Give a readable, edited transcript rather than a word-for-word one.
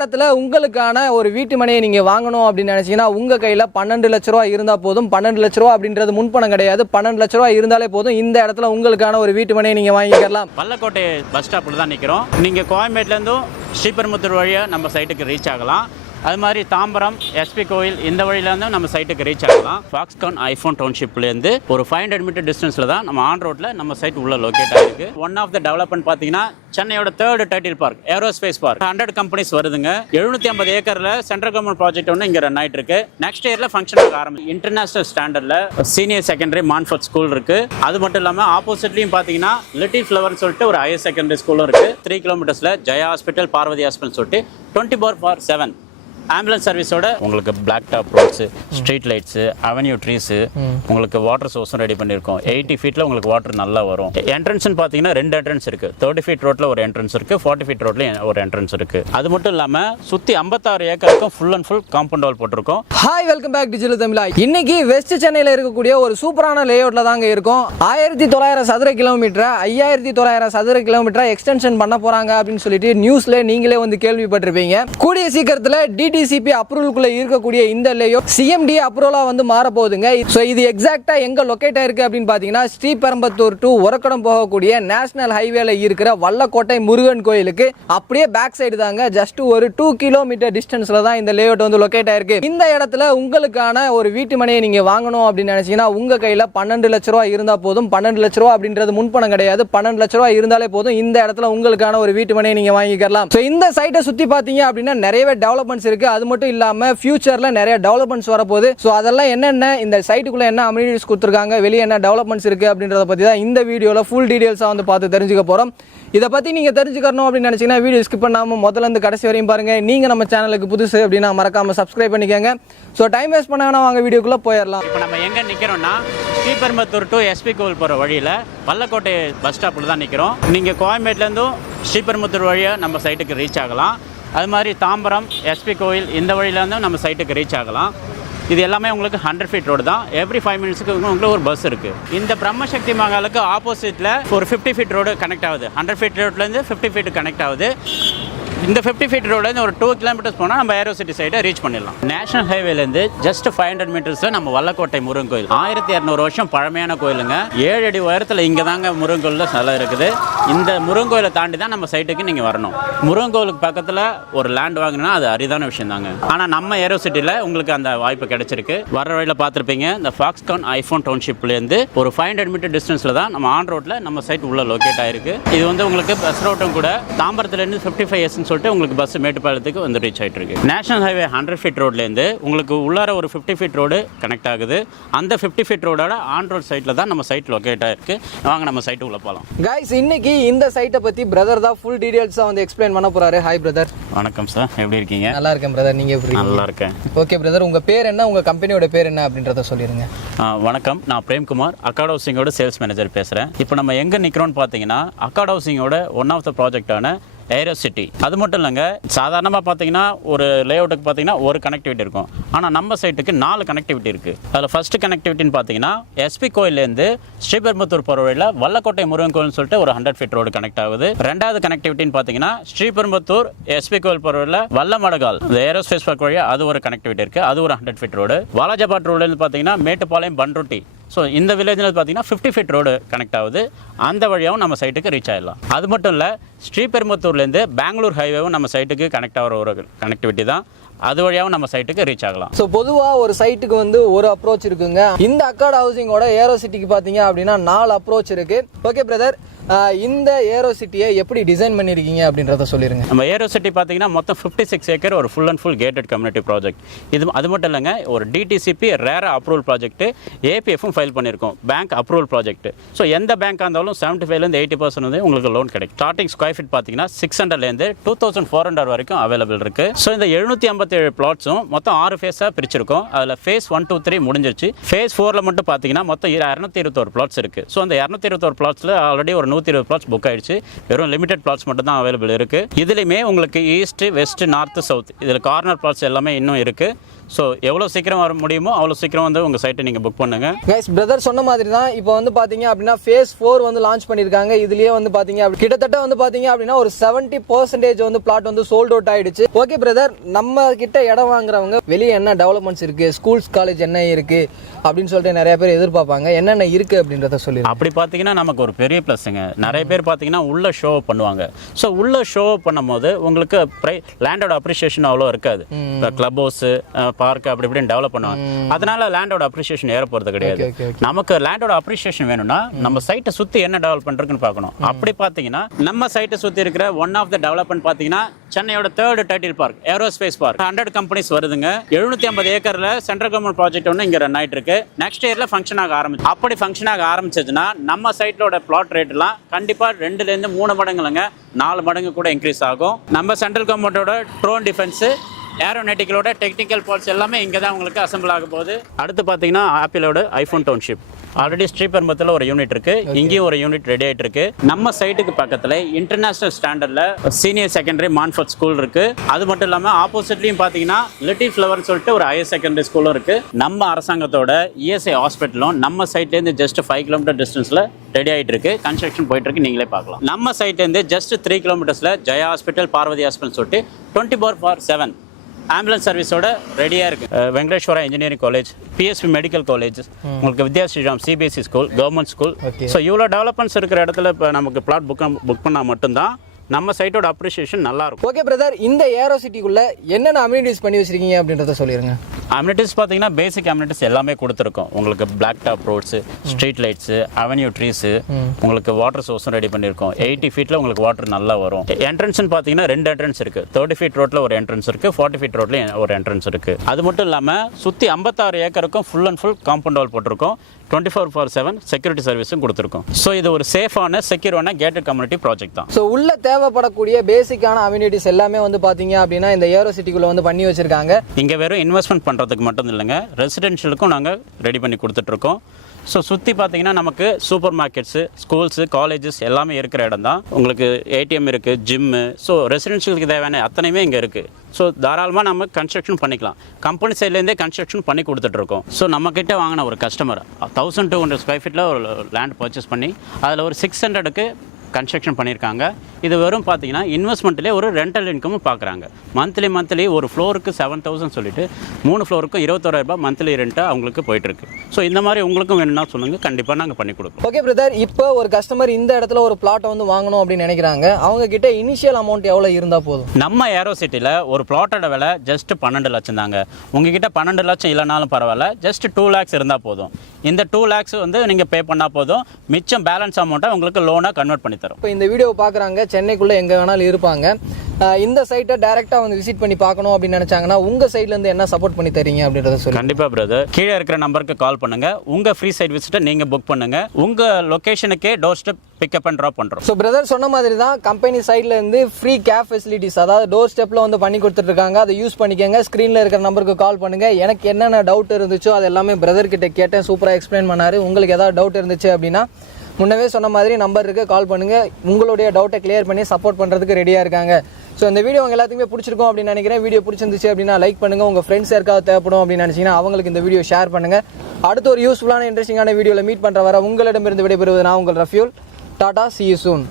இடத்துல உங்களுக்கான ஒரு வீட்டு மனையை நீங்கள் வாங்கணும் அப்படின்னு நினச்சிங்கன்னா உங்கள் கையில் 12 லட்ச ரூபா இருந்தால் போதும். 12 லட்ச ரூபா அப்படின்றது முன்பணம் கிடையாது. 12 லட்ச ரூபா இருந்தாலே போதும். இந்த இடத்துல உங்களுக்கான ஒரு வீட்டு மனையை நீங்கள் வாங்கிக்கலாம். பள்ளக்கோட்டை பஸ் ஸ்டாப்பில் தான் நிற்கிறோம். நீங்கள் கோயம்பேட்டிலேருந்தும் ஸ்ரீபெரும்புத்தூர் வழியாக நம்ம சைட்டுக்கு ரீச் ஆகலாம். அது மாதிரி தாம்பரம் எஸ்பி கோயில் இந்த வழியிலேருந்து நம்ம சைட்டுக்கு ரீச் ஆகலாம். ஃபாக்ஸ்கான் ஐஃபோன் டவுன்ஷிப்லேருந்து ஒரு 500 மீட்டர் டிஸ்டன்ஸில் தான் நம்ம ஆன் ரோட்டில் நம்ம சைட் உள்ள லொக்கேட் ஆகிருக்கு. ஒன் ஆஃப் த டெவலப்மெண்ட் பார்த்தீங்கன்னா சென்னையோட 3rd title park aerospace park. 100 companies வருதுங்க. 750 ஏக்கரில் சென்ட்ரல் கவர்மெண்ட் ப்ராஜெக்ட் ஒன்று இங்கே ரன் ஆகிட்டு இருக்கு. நெக்ஸ்ட் இயரில் ஃபங்க்ஷன் ஆக ஆரம்பிச்சு. இன்டர்நேஷனல் ஸ்டாண்டர்டில் சீனியர் செகண்டரி மான்ஃபோர்ட் ஸ்கூல் இருக்கு. அது மட்டும் இல்லாமல் ஆப்போசிட்லையும் பார்த்தீங்கன்னா லிட்டில் ஃப்ளவர்னு சொல்லிட்டு ஒரு ஹையர் செகண்டரி ஸ்கூலும் இருக்கு. 3 கிலோமீட்டர்ஸில் ஜெயா ஹாஸ்பிட்டல், பார்வதி ஹாஸ்பிட்டல் சொல்லிட்டு 24/7 ஆம்புலன்ஸ் சர்வீஸோட உங்களுக்கு black top roads, street lights, avenue trees, உங்களுக்கு வாட்டர் சோர்ஸும் ரெடி பண்ணியிருக்கோம். 80 ஃபீட்டில் உங்களுக்கு வாட்டர் நல்லா வரும். என்ட்ரன்ஸ்னு பார்த்தீங்கன்னா 2 என்ட்ரன்ஸ் இருக்குது. 30 ஃபீட் ரோட்டில் ஒரு என்ட்ரன்ஸ் இருக்குது, 40 ஃபீட் ரோட்லேயும் ஒரு என்ட்ரன்ஸ் இருக்குது. அது மட்டும் இல்லாமல் சுற்றி 56 ஏக்கருக்கும் full and full compound wall போட்டிருக்கோம். ஹாய், வெல்கம் பேக் டிஜிட்டல் தமிழா. இன்னைக்கு வெஸ்ட் சென்னையில் இருக்கக்கூடிய ஒரு சூப்பரான லேஅவுட்டில் தாங்க இருக்கும். 1900 சதுர கிலோமீட்டரை 5900 சதுர கிலோமீட்டரை எக்ஸ்டென்ஷன் பண்ண போகிறாங்க அப்படின்னு சொல்லிட்டு நியூஸில் நீங்களே வந்து கேள்விப்பட்டிருப்பீங்க. கூடிய சீக்கிரத்தில் டிடிசிபி அப்ரூவலுக்குள்ள இருக்கக்கூடிய இந்த லேஅவுட் சிஎம்டி அப்ரூவலா வந்து மாற போகுதுங்க. ஸோ இது எக்ஸாக்டா எங்க லொக்கேட் ஆயிருக்கு அப்படின்னு பார்த்தீங்கன்னா ஸ்ரீபெரும்புத்தூர் டு உரக்கடம் போகக்கூடிய நேஷனல் ஹைவேல இருக்கிற வல்லக்கோட்டை முருகன் கோயிலுக்கு அப்படியே பேக் சைடு தாங்க. ஜஸ்ட் ஒரு 2 கிலோமீட்டர் டிஸ்டன்ஸ்ல தான் இந்த லேஅவுட் வந்து லொக்கேட் ஆயிருக்கு. இந்த இடத்துல உங்களுக்கான ஒரு வீட்டு மனையை நீங்க வாங்கணும் அப்படின்னு நினைச்சீங்கன்னா உங்க கையில 12 லட்ச ரூபா இருந்தா போதும். 12 லட்ச ரூபா அப்படின்றது முன்பணம் கிடையாது. 12 லட்ச ரூபா இருந்தாலே போதும். இந்த இடத்துல உங்களுக்கான ஒரு வீட்டு மனையை நீங்க வாங்கிக்கலாம். ஸோ இந்த சைட்டை சுத்தி பார்த்தீங்க அப்படின்னா நிறையவே டெவலப்மெண்ட்ஸ் இருக்கு. அது மட்டும் இல்லாம ஃபியூச்சர்ல நிறைய டெவலப்மெண்ட்ஸ் வரப்போகுது. ஸோ அதெல்லாம் என்னென்ன, இந்த சைட்டுக்குள்ள என்ன அம்யூனிட்டிஸ் கொடுத்துருக்காங்க, வெளியே என்ன டெவலப்மெண்ட்ஸ் இருக்கு அப்படின்றத பத்தி தான் இந்த வீடியோல ஃபுல் டீடைல்ஸா வந்து பார்த்து தெரிஞ்சுக்க போறோம். இதை பத்தி நீங்க தெரிஞ்சுக்கணும் அப்படின்னு நினைச்சீங்கன்னா வீடியோ ஸ்கிப் பண்ணாம முதல்ல இருந்து கடைசி வரையும் பாருங்க. நீங்க நம்ம சேனலுக்கு புதுசு அப்படின்னா மறக்காம சப்ஸ்கிரைப் பண்ணிக்கோங்க. ஸோ டைம் வேஸ்ட் பண்ணாங்கன்னா வாங்க வீடியோக்குள்ள போயிடலாம். இப்போ நம்ம எங்கே நிற்கிறோம்னா ஸ்ரீபெரும்புத்தூர் டு எஸ்பி கோவில் போகிற வழியில் பள்ளக்கோட்டை பஸ் ஸ்டாப்பில் தான் நிற்கிறோம். நீங்கள் கோயம்பேட்டிலேருந்தும் ஸ்ரீபெரும்புத்தூர் வழியாக நம்ம சைட்டுக்கு ரீச் ஆகலாம். அது மாதிரி தாம்பரம் எஸ்பி கோயில் இந்த வழியிலேருந்தும் நம்ம சைட்டுக்கு ரீச் ஆகலாம். இது எல்லாமே உங்களுக்கு 100 ஃபீட் ரோடு தான். எவ்ரி 5 மினிட்ஸுக்கு உங்களுக்கு ஒரு பஸ் இருக்குது. இந்த பிரம்மசக்தி மகாலுக்கு ஆப்போசிட்டில் ஒரு 50 ஃபீட் ரோடு கனெக்ட் ஆகுது. 100 ஃபீட் ரோட்லேருந்து 50 ஃபீட் கனெக்ட் ஆகுது. இந்த 50 ஃபீட் ரோட்லேருந்து ஒரு 2 கிலோமீட்டர்ஸ் போனால் நம்ம ஏரோசிட்டி சைடை ரீச் பண்ணிடலாம். நேஷனல் ஹைவேலேருந்து ஜஸ்ட் 500 மீட்டர்ஸில் நம்ம வல்லக்கோட்டை முருகன் கோயில் 1200 வருஷம் பழமையான கோயிலுங்க. 7 அடி உயரத்தில் இங்கே தாங்க முருகன் கோயிலில் சிலை இருக்குது. இந்த முருகன் கோயிலை தாண்டி தான் நம்ம சைட்டுக்கு நீங்கள் வரணும். முருகன் கோயிலுக்கு பக்கத்தில் ஒரு லேண்ட் வாங்கினா அது அரிதான விஷயம் தாங்க. ஆனால் நம்ம ஏரோசிட்டியில் உங்களுக்கு அந்த வாய்ப்பு கிடைச்சிருக்கு. வர வழியில் பார்த்துருப்பீங்க, இந்த ஃபாக்ஸ்கான் ஐஃபோன் டவுன்ஷிப்லேருந்து ஒரு 500 மீட்டர் டிஸ்டன்ஸில் தான் நம்ம ஆன் ரோட்டில் நம்ம சைட் உள்ள லொக்கேட் ஆயிருக்கு. இது வந்து உங்களுக்கு பஸ் ரோட்டும் கூட. தாம்பரத்துலேருந்து 55S சொல்லிட்டு உங்களுக்கு பஸ் மேட்டுப்பாளையத்துக்கு வந்து ரீச் ஆகிட்டு இருக்கு. நேஷனல் ஹைவே 100 ஃபீட் ரோட்லேருந்து உங்களுக்கு உள்ளார ஒரு 50 ஃபீட் ரோடு கனெக்ட் ஆகுது. அந்த 50 ஃபீட் ரோடோட ஆன் ரோட் சைட்டில் தான் நம்ம சைட் லொக்கேட் ஆயிருக்கு. வாங்க நம்ம சைட்டு உள்ள போகலாம். கைஸ், இன்னைக்கு இந்த சைட்டை பத்தி பிரதர் தான் ஃபுல் டீடைல்ஸா வந்து எக்ஸ்பிளைன் பண்ண போறாரு. Hi brother. வணக்கம் சார், எப்படி இருக்கீங்க? நல்லா இருக்கேன் பிரதர், நீங்க எப்படி? நல்லா இருக்கேன். ஓகே பிரதர், உங்க பேர் என்ன, உங்க கம்பெனியோட பேர் என்ன அப்படின்றத சொல்லிருங்க. வணக்கம், நான் பிரேம்குமார், அக்காட் ஹவுசிங்கோட சேல்ஸ் மேனேஜர் பேசுகிறேன். இப்போ நம்ம எங்கே நிற்கிறோம்னு பார்த்தீங்கன்னா அக்காட் ஹவுசிங்கோட ஒன் ஆஃப் த ப்ராஜெக்டான ஏரோசிட்டி. அது மட்டும் இல்லைங்க, சாதாரணமாக பார்த்தீங்கன்னா ஒரு லேஅவுட்டுக்கு பார்த்தீங்கன்னா ஒரு கனெக்டிவிட்டி இருக்கும். ஆனால் நம்ம சைட்டுக்கு 4 கனெக்டிவிட்டி இருக்குது. அதில் ஃபஸ்ட்டு கனெக்டிவிட்டின்னு பார்த்தீங்கன்னா எஸ்பி கோயிலேருந்து ஸ்ரீபெரும்புத்தூர் போகிற வழியில் வல்லக்கோட்டை முருகன் கோயில்னு சொல்லிட்டு ஒரு 100 ஃபீட் ரோடு கனெக்ட் ஆகுது. ரெண்டாவது கனெக்டிவிட்டின்னு பார்த்தீங்கன்னா ஸ்ரீபெரும்புத்தூர் எஸ்பி கோயில் போகிற வழியில் வல்லமடகால் இந்த ஏரோஸ்பேஸ் பார்க் வழியாக அது ஒரு கனெக்டிவிட்டி இருக்குது. அது ஒரு 100 ஃபீட் ரோடு. வாலாஜாபாத் ரோடுலேருந்து பார்த்தீங்கன்னா மேட்டுப்பாளையம் பன்ருட்டி. ஸோ இந்த வில்லேஜில் பார்த்தீங்கன்னா 50 ஃபீட் ரோடு கனெக்ட் ஆகுது. அந்த வழியாகவும் நம்ம சைட்டுக்கு ரீச் ஆகிடலாம். அது மட்டும் இல்லை, ஸ்ரீபெரும்புத்தூர்லேருந்து பெங்களூர் ஹைவேவும் நம்ம சைட்டுக்கு கனெக்ட் ஆகிற ஒரு கனெக்டிவிட்டி தான். அது வழியாகவும் நம்ம சைட்டுக்கு ரீச் ஆகலாம். ஸோ பொதுவாக ஒரு சைட்டுக்கு வந்து ஒரு அப்ரோச் இருக்குங்க. இந்த அக்காட் ஹவுசிங்கோட ஏரோசிட்டிக்கு பார்த்தீங்க அப்படின்னா 4 அப்ரோச் இருக்கு. ஓகே பிரதர், இந்த ஏரோசிட்டியை எப்படி டிசைன் பண்ணியிருக்கீங்க அப்படின்றத சொல்லிடுங்க. நம்ம ஏரோசிட்டி பார்த்தீங்கன்னா மொத்தம் 56 ஏக்கர் ஒரு full and full gated community project. அது மட்டும் இல்லைங்க, ஒரு DTCP RERA approval project, ஏபிஎஃப்பும் file பண்ணியிருக்கோம், பேங்க் அப்ரூவல் ப்ராஜெக்ட். ஸோ எந்த பேங்காக இருந்தாலும் 75% 80% வந்து உங்களுக்கு லோன் கிடைக்கும். ஸ்டார்டிங் ஸ்கொயர் ஃபீட் பார்த்தீங்கன்னா 600லேருந்து 2400 வரைக்கும் அவைலபிள் இருக்கு. ஸோ இந்த 757 பிளாட்ஸும் மொத்தம் 6 ஃபேஸாக பிரிச்சிருக்கோம். அதில் ஃபேஸ் 1, 2, 3 முடிஞ்சிருச்சு. ஃபேஸ் 4ல் மட்டும் பார்த்தீங்கன்னா மொத்தம் 221 பிளாட்ஸ் இருக்கு. ஸோ அந்த 221 பிளாட்ஸில் ஆல்ரெடி ஒரு 120 plots புக் ஆயிடுச்சு. வெறும் லிமிடெட் plots மட்டும் தான் அவைலபிள் இருக்கு. இதுலயுமே உங்களுக்கு ஈஸ்ட், வெஸ்ட், நார்த், சவுத் இதில் கார்னர் plots எல்லாமே இன்னும் இருக்கு. ஸோ எவ்வளோ சீக்கிரம் வர முடியுமோ அவ்வளோ சீக்கிரம் வந்து உங்கள் சைட்டை நீங்கள் புக் பண்ணுங்க. கைஸ், பிரதர் சொன்ன மாதிரி தான் இப்போ வந்து பார்த்தீங்க அப்படின்னா ஃபேஸ் 4 வந்து லான்ச் பண்ணியிருக்காங்க. இதுலேயே வந்து பார்த்தீங்க கிட்டத்தட்ட வந்து பார்த்தீங்க அப்படின்னா ஒரு 70% வந்து பிளாட் வந்து சோல்ட் அவுட் ஆயிடுச்சு. ஓகே பிரதர், நம்ம கிட்ட இடம் வாங்குறவங்க வெளியே என்ன டெவலப்மெண்ட்ஸ் இருக்கு, ஸ்கூல்ஸ் காலேஜ் என்ன இருக்கு அப்படின்னு சொல்லிட்டு நிறைய பேர் எதிர்பார்ப்பாங்க. என்னென்ன இருக்கு அப்படின்றத சொல்லி. அப்படி பார்த்தீங்கன்னா நமக்கு ஒரு பெரிய ப்ளஸ்ஸுங்க. நிறைய பேர் பார்த்தீங்கன்னா உள்ள ஷோ பண்ணுவாங்க. ஸோ உள்ள ஷோ பண்ணும்போது உங்களுக்கு லேண்டோட அப்ரிசியேஷன் அவ்வளோ இருக்காது. இப்போ கிளப் ஹவுஸ், பார்க் அப்படி இப்படின்னு டெவலப் பண்ணுவாங்க. அதனால லேண்டோட அப்ரிசியேஷன் ஏற போகிறது கிடையாது. நமக்கு லேண்டோட அப்ரிசியேஷன் வேணும்னா நம்ம சைட்டை சுற்றி என்ன டெவலப் பண்ணுறதுன்னு பார்க்கணும். அப்படி பார்த்தீங்கன்னா நம்ம சைட்டை சுற்றி இருக்கிற ஒன் ஆஃப் த டெவலப்மெண்ட் பார்த்தீங்கன்னா சென்னையோட 3rd title park, aerospace park. 100 companies வருதுங்க. 750 ஏக்கர்ல சென்ட்ரல் கவர்மெண்ட் ப்ராஜெக்ட் ஒன்று இங்கே ரன் ஆயிட்டு இருக்கு. நெக்ஸ்ட் இயர்ல ஃபங்க்ஷன் ஆக ஆரம்பிச்சு. அப்படி ஃபங்க்ஷன் ஆக ஆரம்பிச்சதுன்னா நம்ம சைட்டோட பிளாட் ரேட்லாம் கண்டிப்பாக 2லேருந்து 3 மடங்குலங்க, 4 மடங்கு கூட இன்க்ரீஸ் ஆகும். நம்ம சென்ட்ரல் கவர்மெண்டோட ட்ரோன் டிஃபென்ஸ், ஏரோநாட்டிக்கலோட டெக்னிக்கல் பார்ட்ஸ் எல்லாமே இங்கே தான் உங்களுக்கு அசம்பிள் ஆக போகுது. அடுத்து பார்த்தீங்கன்னா ஆப்பிளோட ஐஃபோன் டவுன்ஷிப் ஆல்ரெடி ஸ்ரீபெரும்புத்தூர்ல ஒரு யூனிட் இருக்கு. இங்கேயும் ஒரு யூனிட் ரெடி ஆயிட்டு இருக்கு. நம்ம சைட்டுக்கு பக்கத்துல இன்டர்நேஷனல் ஸ்டாண்டர்ட்ல சீனியர் செகண்டரி மான்ஃபோர்ட் ஸ்கூல் இருக்கு. அது மட்டும் இல்லாம ஆப்போசிட்லயும் பாத்தீங்கன்னா லிட்டில் ஃப்ளவர்னு சொல்லிட்டு ஒரு ஹையர் செகண்டரி ஸ்கூலும் இருக்கு. நம்ம அரசாங்கத்தோட இஎஸ்ஐ ஹாஸ்பிட்டலும் நம்ம சைட்ல இருந்து ஜஸ்ட் 5 கிலோமீட்டர் டிஸ்டன்ஸ்ல ரெடி ஆயிட்டு இருக்கு. கன்ஸ்ட்ரக்ஷன் போயிட்டு இருக்கு, நீங்களே பார்க்கலாம். நம்ம சைட்ல இருந்து ஜஸ்ட் 3 கிலோமீட்டர்ஸ்ல ஜெயா ஹாஸ்பிட்டல், பார்வதி ஹாஸ்பிட்டல் சொல்லிட்டு 24/7 ஆம்புலன்ஸ் சர்வீஸோட ரெடியாக இருக்குது. Venkateswara engineering college, BSP medical college, உங்களுக்கு Vidya Sriram CBSE school, government school. So இவ்வளோ டெவலப்மெண்ட்ஸ் இருக்கிற இடத்துல இப்போ நமக்கு பிளாட் புக் பண்ணால் மட்டும்தான் நம்ம சைட்டோட அப்ரிசியேஷன் நல்லா இருக்கும். ஓகே பிரதர், இந்த ஏரோ சிட்டிக்குள்ள என்னென்ன அம்யூனிட்டிஸ் பண்ணி வச்சிருக்கீங்க அப்படின்றத சொல்லிடுங்க. அம்யூனிட்டிஸ் பார்த்தீங்கன்னா பேசிக் அம்யூனிட்டிஸ் எல்லாமே கொடுத்துருக்கோம். உங்களுக்கு black top roads, street lights, avenue trees, உங்களுக்கு வாட்டர் சோர்ஸும் ரெடி பண்ணியிருக்கோம். 80 ஃபீட்டில் உங்களுக்கு வாட்டர் நல்லா வரும். என்ட்ரன்ஸ்னு பார்த்தீங்கன்னா 2 என்ட்ரன்ஸ் இருக்குது. 30 ஃபீட் ரோட்டில் ஒரு என்ட்ரன்ஸ் இருக்குது, 40 ஃபீட் ரோட்ல ஒரு என்ட்ரன்ஸ் இருக்குது. அது மட்டும் இல்லாமல் சுற்றி 56 ஏக்கருக்கும் full and full compound wall போட்டிருக்கோம். 24/7 செக்யூரிட்டி சர்வீஸும் கொடுத்துருக்கோம். ஸோ இது ஒரு சேஃபான, செக்யூரான கேட்டட் கம்யூனிட்டி ப்ராஜெக்ட் தான். ஸோ உள்ள தேவைப்படக்கூடிய பேசிக்கான அம்யூனிட்டிஸ் எல்லாமே வந்து பார்த்தீங்க அப்படின்னா இந்த ஏரோ சிட்டிக்குள்ள வந்து பண்ணி வச்சிருக்காங்க. இங்கே வெறும் இன்வெஸ்ட்மெண்ட் பண்ணுறதுக்கு மட்டும் இல்லைங்க, ரெசிடென்ஷியலுக்கும் நாங்கள் ரெடி பண்ணி கொடுத்துட்ருக்கோம். ஸோ சுற்றி பார்த்தீங்கன்னா நமக்கு சூப்பர் மார்க்கெட்ஸு, ஸ்கூல்ஸு, காலேஜஸ் எல்லாமே இருக்கிற இடம் தான். உங்களுக்கு ஏடிஎம் இருக்குது, ஜிம்மு. ஸோ ரெசிடென்ஷியலுக்கு தேவையான அத்தனையுமே இங்கே இருக்குது. ஸோ தாராளமாக நம்ம கன்ஸ்ட்ரக்ஷன் பண்ணிக்கலாம். கம்பெனி சைட்லேருந்தே கன்ஸ்ட்ரக்ஷன் பண்ணி கொடுத்துட்ருக்கோம். ஸோ நம்மக்கிட்ட வாங்கின ஒரு கஸ்டமர் 1200 ஸ்கொயர் ஃபீட்டில் ஒரு லேண்ட் பர்ச்சேஸ் பண்ணி அதில் ஒரு 600க்கு கன்ஸ்ட்ரக்ஷன் பண்ணியிருக்காங்க. இது வெறும் பார்த்தீங்கன்னா இன்வெஸ்ட்மெண்ட்லேயே ஒரு ரெண்டல் இன்கமும் பார்க்குறாங்க. மந்த்லி ஒரு ஃப்ளோருக்கு 7,000 சொல்லிட்டு 3 ஃப்ளோருக்கும் 21,000 ரூபாய் மந்த்லி ரெண்ட்டாக அவங்களுக்கு போயிட்டுருக்கு. ஸோ இந்த மாதிரி உங்களுக்கும் வேணும்னா சொல்லுங்கள், கண்டிப்பாக நாங்கள் பண்ணி கொடுப்போம். ஓகே பிரதர், இப்போ ஒரு கஸ்டமர் இந்த இடத்துல ஒரு பிளாட்டை வந்து வாங்கணும் அப்படின்னு நினைக்கிறாங்க. அவங்க கிட்ட இனிஷியல் அமௌண்ட் எவ்வளோ இருந்தால் போதும்? நம்ம ஏரோ சிட்டியில் ஒரு பிளாட்டோட விலை ஜஸ்ட் 12 லட்சம் தாங்க. உங்ககிட்ட 12 லட்சம் இல்லைனாலும் பரவாயில்ல, ஜஸ்ட் 2 lakhs இருந்தால் போதும். இந்த 2 lakhs வந்து நீங்கள் பே பண்ணால் போதும். மிச்சம் பேலன்ஸ் அமௌண்ட்டை உங்களுக்கு லோனாக கன்வெர்ட் பண்ணி தரும். இப்போ இந்த வீடியோ பார்க்குறாங்க, சென்னைக்குள்ளே எங்கே வேணாலும் இருப்பாங்க. இந்த சைட்டை டைரெக்டாக வந்து விசிட் பண்ணி பார்க்கணும் அப்படின்னு நினச்சாங்கன்னா உங்கள் சைட்லேருந்து என்ன சப்போர்ட் பண்ணி தரீங்க அப்படின்றத சொல்லி. கண்டிப்பாக பிரதர், கீழே இருக்கிற நம்பருக்கு கால் பண்ணுங்கள். உங்கள் ஃப்ரீ சைட் விசிட்டை நீங்கள் புக் பண்ணுங்கள். உங்கள் லொக்கேஷனுக்கே door step pickup and drop பண்ணுறோம். ஸோ பிரதர் சொன்ன மாதிரி தான் கம்பெனி சைட்லேருந்து ஃப்ரீ கேப் ஃபெசிலிட்டிஸ், அதாவது டோர் ஸ்டெப்பில் வந்து பண்ணி கொடுத்துட்ருக்காங்க. அதை யூஸ் பண்ணிக்கோங்க. ஸ்க்ரீனில் இருக்கிற நம்பருக்கு கால் பண்ணுங்கள். எனக்கு என்னென்ன டவுட் இருந்துச்சோ அது எல்லாமே பிரதர் கிட்ட கேட்டேன். சூப்பராக எக்ஸ்பிளைன் பண்ணார். உங்களுக்கு ஏதாவது டவுட் இருந்துச்சு அப்படின்னா முன்னவே சொன்ன மாதிரி நம்பர் இருக்குது, கால் பண்ணுங்கள். உங்களுடைய டவுட்டை கிளியர் பண்ணி சப்போர்ட் பண்ணுறதுக்கு ரெடியாக இருக்காங்க. ஸோ இந்த வீடியோ உங்கள் எல்லாத்துக்குமே பிடிச்சிருக்கும் அப்படின்னு நினைக்கிறேன். வீடியோ பிடிச்சிருந்துச்சு அப்படின்னா லைக் பண்ணுங்கள். உங்கள் ஃப்ரெண்ட்ஸ் யாருக்காவது தேவைப்படும் அப்படின்னு நினச்சிங்கன்னா அவங்களுக்கு இந்த வீடியோ ஷேர் பண்ணுங்கள். அடுத்து ஒரு யூஸ்ஃபுல்லான இன்ட்ரெஸ்டிங்கான வீடியோவில் மீட் பண்ணுற வர உங்களிடமிருந்து விடைபெறுவது நான் உங்கள் Rafiul. Tata, see you soon.